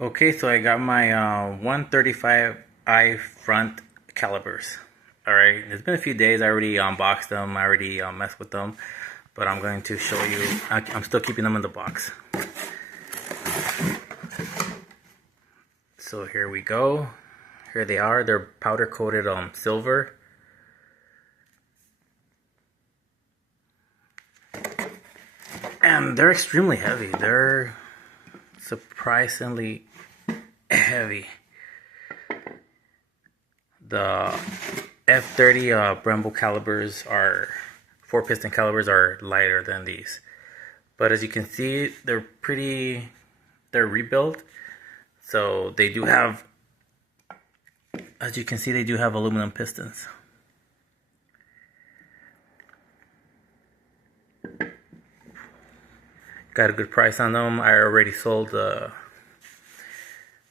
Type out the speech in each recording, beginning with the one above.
Okay, so I got my 135i front calipers. Alright, it's been a few days. I already unboxed them. I already messed with them. But I'm going to show you. I'm still keeping them in the box. So here we go. Here they are. They're powder coated silver. And they're extremely heavy. They're surprisingly heavy. The F30 Brembo calipers are 4-piston calipers are lighter than these, but as you can see, they're rebuilt. So they do have, as you can see, they do have aluminum pistons. Got a good price on them. I already sold the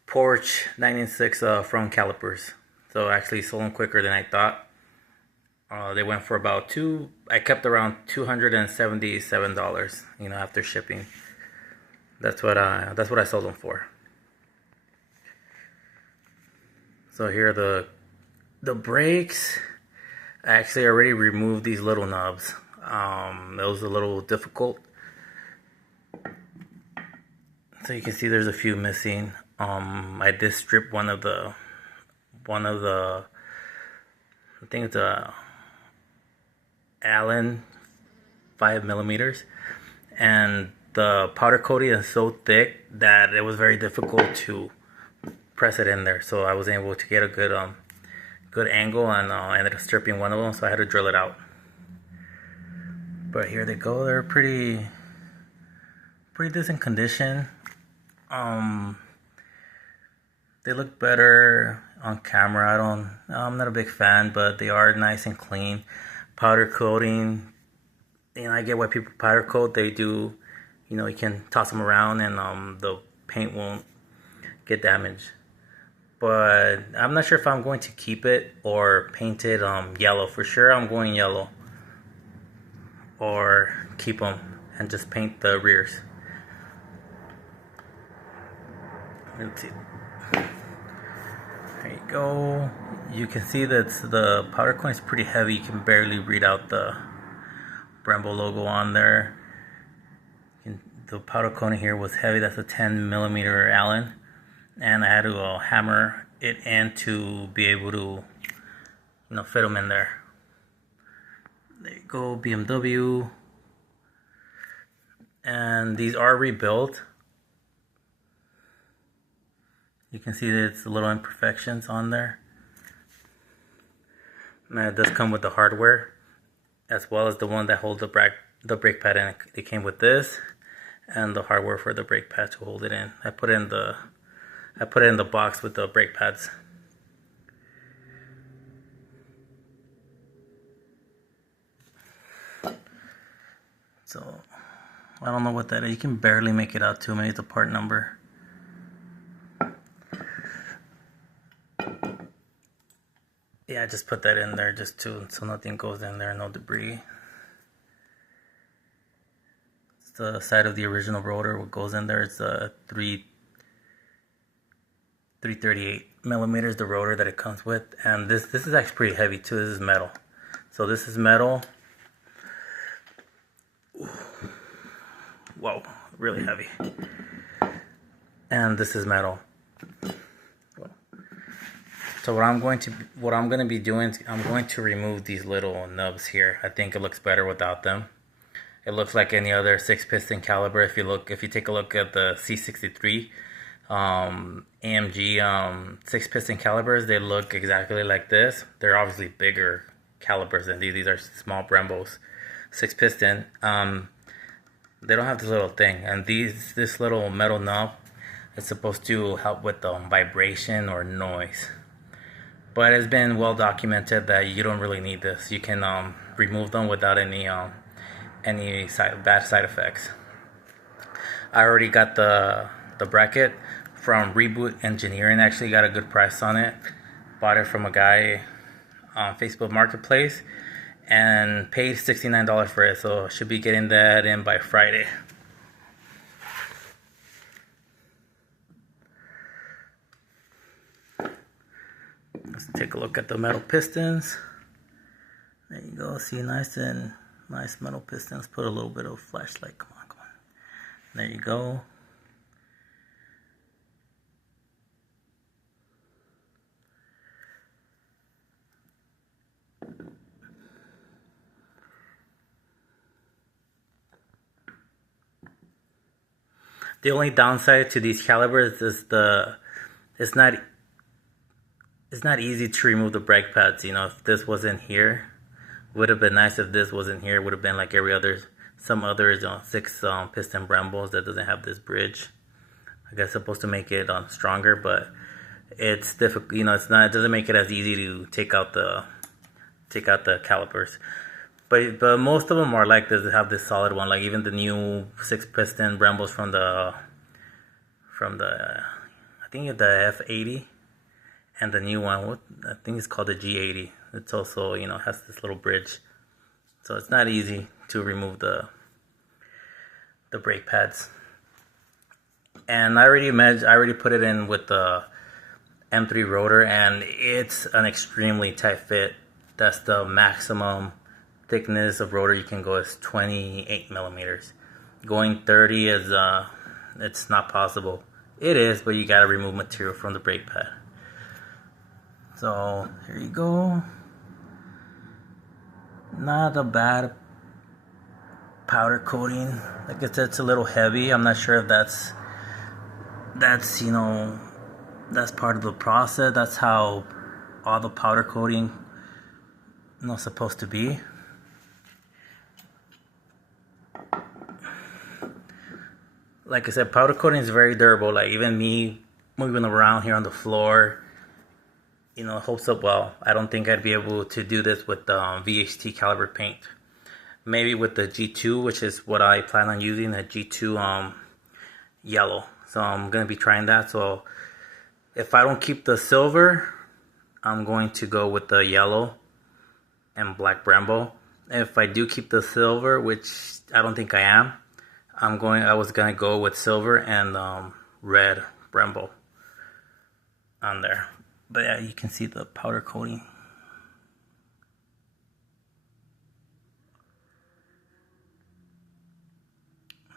Porsche 996 front calipers. So I actually sold them quicker than I thought. They went for about I kept around $277, after shipping. That's what I sold them for. So here are the brakes. I actually already removed these little knobs. It was a little difficult. So you can see there's a few missing. I did strip one of the I think it's a Allen 5mm, and the powder coating is so thick that it was very difficult to press it in there. So I was able to get a good angle, and I ended up stripping one of them, so I had to drill it out. But here they go. They're pretty decent condition. They look better on camera. I'm not a big fan, but they are nice and clean. Powder coating, I get why people powder coat. They do, you can toss them around and the paint won't get damaged. But I'm not sure if I'm going to keep it or paint it yellow. For sure I'm going yellow, or keep them and just paint the rears. Let's see. There you go. You can see that the powder coating is pretty heavy. You can barely read out the Brembo logo on there. The powder coating here was heavy. That's a 10mm Allen, and I had to hammer it in to be able to, fit them in there. There you go, BMW. And these are rebuilt. You can see that it's a little imperfections on there. And it does come with the hardware, as well as the one that holds the brake pad in. It came with this and the hardware for the brake pad to hold it in. I put it in the box with the brake pads. So I don't know what that is. You can barely make it out too. Maybe it's a part number. Yeah, I just put that in there just so nothing goes in there, no debris. It's the side of the original rotor. What goes in there is a 338mm, the rotor that it comes with. And this is actually pretty heavy too. This is metal. So this is metal. Whoa, really heavy. And this is metal. So what I'm going to be doing is I'm going to remove these little nubs here. I think it looks better without them. It looks like any other 6-piston caliper. If you take a look at the C63 AMG 6-piston calipers, they look exactly like this. They're obviously bigger calipers than these. These are small Brembos 6-piston. They don't have this little thing, and this little metal knob is supposed to help with the vibration or noise. But it's been well documented that you don't really need this. You can remove them without any bad side effects. I already got the bracket from Reboot Engineering. Actually got a good price on it. Bought it from a guy on Facebook Marketplace and paid $69 for it. So should be getting that in by Friday. Let's take a look at the metal pistons. There you go. See, nice metal pistons. Put a little bit of flashlight. Come on, come on. There you go. The only downside to these calipers is it's not easy to remove the brake pads. You know, if this wasn't here, would have been nice if this wasn't here. Would have been like some others, 6 piston Brembos that doesn't have this bridge. I guess supposed to make it stronger, but it's difficult. You know, it doesn't make it as easy to take out the calipers. But most of them are like this. They have this solid one. Like even the new 6 piston Brembos from the I think the F80, and the new one, I think it's called the G80. It's also, you know, has this little bridge, so it's not easy to remove the brake pads. And I already put it in with the M3 rotor, and it's an extremely tight fit. That's the maximum thickness of rotor you can go, is 28 millimeters. Going 30 is it's not possible. It is, but you gotta remove material from the brake pad. So here you go. Not a bad powder coating. Like I said, it's a little heavy. I'm not sure if that's you know, that's part of the process. That's how all the powder coating, you know, supposed to be. Like I said, powder coating is very durable. Like even me moving around here on the floor, you know, it holds up well. I don't think I'd be able to do this with VHT caliber paint. Maybe with the G2, which is what I plan on using, the G2 yellow. So I'm going to be trying that. So if I don't keep the silver, I'm going to go with the yellow and black Brembo. If I do keep the silver, which I don't think I am, I was gonna go with silver and red Brembo on there. But yeah, you can see the powder coating.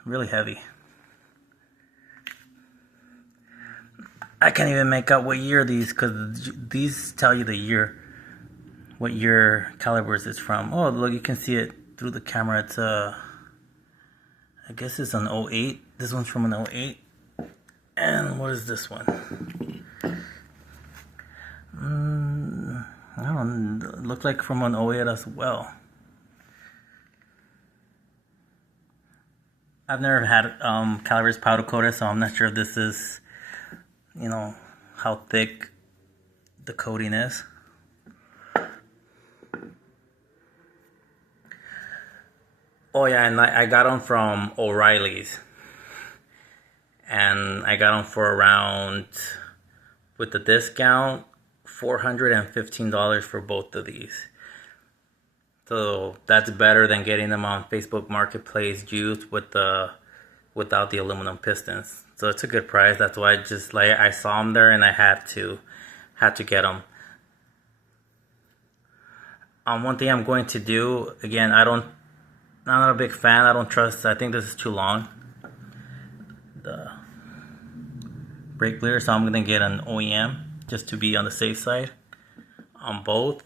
Really heavy. I can't even make out what year these, because these tell you the year, what year calipers it's from. Oh, look, you can see it through the camera. It's I guess it's an 08. This one's from an 08. And what is this one? I don't know. It looked like from an 08 as well. I've never had calipers powder coated, so I'm not sure if this is, you know, how thick the coating is. Oh yeah, and I got them from O'Reilly's, and I got them for around, with the discount, $415 for both of these. So that's better than getting them on Facebook Marketplace used without the aluminum pistons. So it's a good price. That's why I saw them there and I had to get them. One thing I'm going to do, again, I'm not a big fan. I don't trust. I think this is too long, the brake bleeder, so I'm gonna get an OEM just to be on the safe side on both.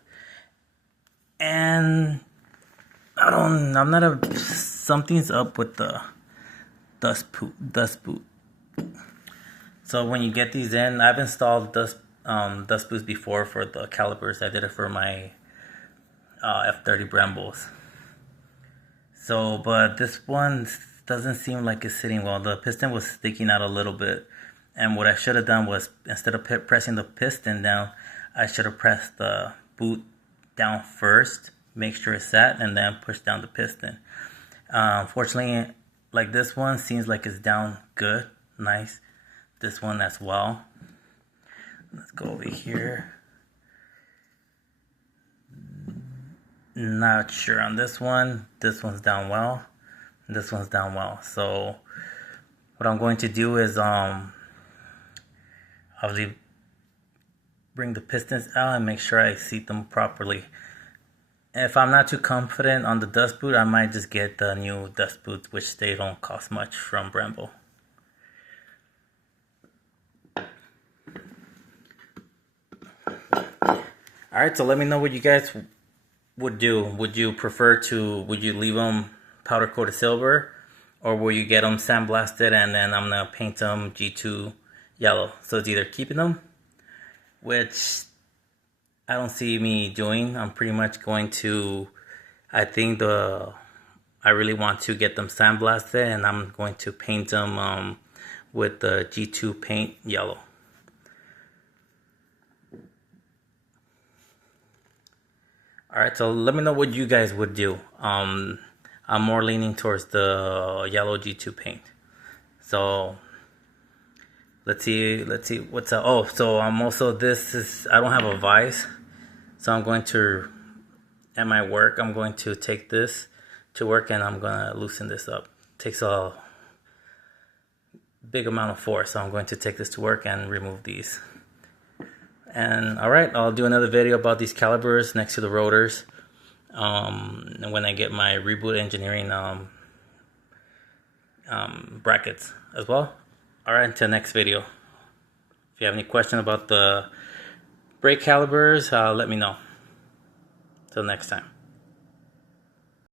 And something's up with the dust boot. So when you get these in, I've installed dust boots before for the calipers. I did it for my F30 Brembos. So, but this one doesn't seem like it's sitting well. The piston was sticking out a little bit. And what I should have done was, instead of pressing the piston down, I should have pressed the boot down first, make sure it's set, and then push down the piston. Fortunately, like this one seems like it's down good, nice. This one as well. Let's go over here. Not sure on this one. This one's down well. This one's down well. So what I'm going to do is obviously bring the pistons out and make sure I seat them properly. If I'm not too confident on the dust boot, I might just get the new dust boots, which they don't cost much from Brembo. Alright, so let me know what you guys would do. Would you leave them powder coated silver, or will you get them sandblasted and then I'm gonna paint them G2 yellow? So it's either keeping them, which I don't see me doing. I'm pretty much going to, I really want to get them sandblasted, and I'm going to paint them with the G2 paint yellow. Alright, so let me know what you guys would do. I'm more leaning towards the yellow G2 paint. So let's see what's up. Oh, so I'm also, I don't have a vise, so I'm going to, at my work, I'm going to take this to work and I'm gonna loosen this up. It takes a big amount of force, so I'm going to take this to work and remove these. And alright, I'll do another video about these calipers next to the rotors when I get my Reboot Engineering brackets as well. Alright, until next video. If you have any question about the brake calipers, let me know. Till next time.